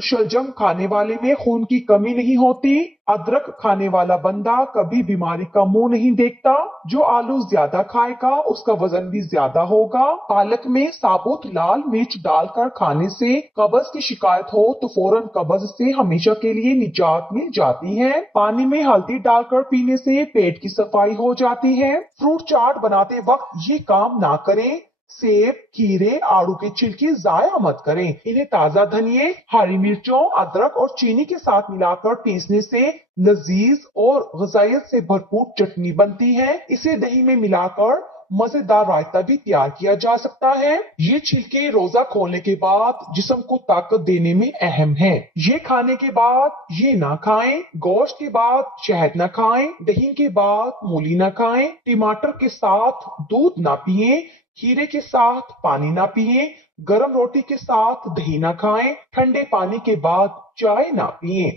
शलजम खाने वाले में खून की कमी नहीं होती। अदरक खाने वाला बंदा कभी बीमारी का मुंह नहीं देखता। जो आलू ज्यादा खाएगा उसका वजन भी ज्यादा होगा। पालक में साबुत लाल मिर्च डालकर खाने से कब्ज की शिकायत हो तो फौरन कब्ज से हमेशा के लिए निजात मिल जाती है। पानी में हल्दी डालकर पीने से पेट की सफाई हो जाती है। फ्रूट चाट बनाते वक्त ये काम ना करें। सेब, खीरे, आड़ू के छिलके जाया मत करें। इन्हें ताजा धनिए, हरी मिर्चों, अदरक और चीनी के साथ मिलाकर पीसने से लजीज और गजाइत से भरपूर चटनी बनती है। इसे दही में मिलाकर मजेदार रायता भी तैयार किया जा सकता है। ये छिलके रोजा खोलने के बाद जिस्म को ताकत देने में अहम है। ये खाने के बाद ये ना खाएं। गोश्त के बाद शहद ना खाएं। दही के बाद मूली ना खाएं। टमाटर के साथ दूध ना पिएं। खीरे के साथ पानी ना पिएं। गरम रोटी के साथ दही ना खाएं। ठंडे पानी के बाद चाय ना पिएं।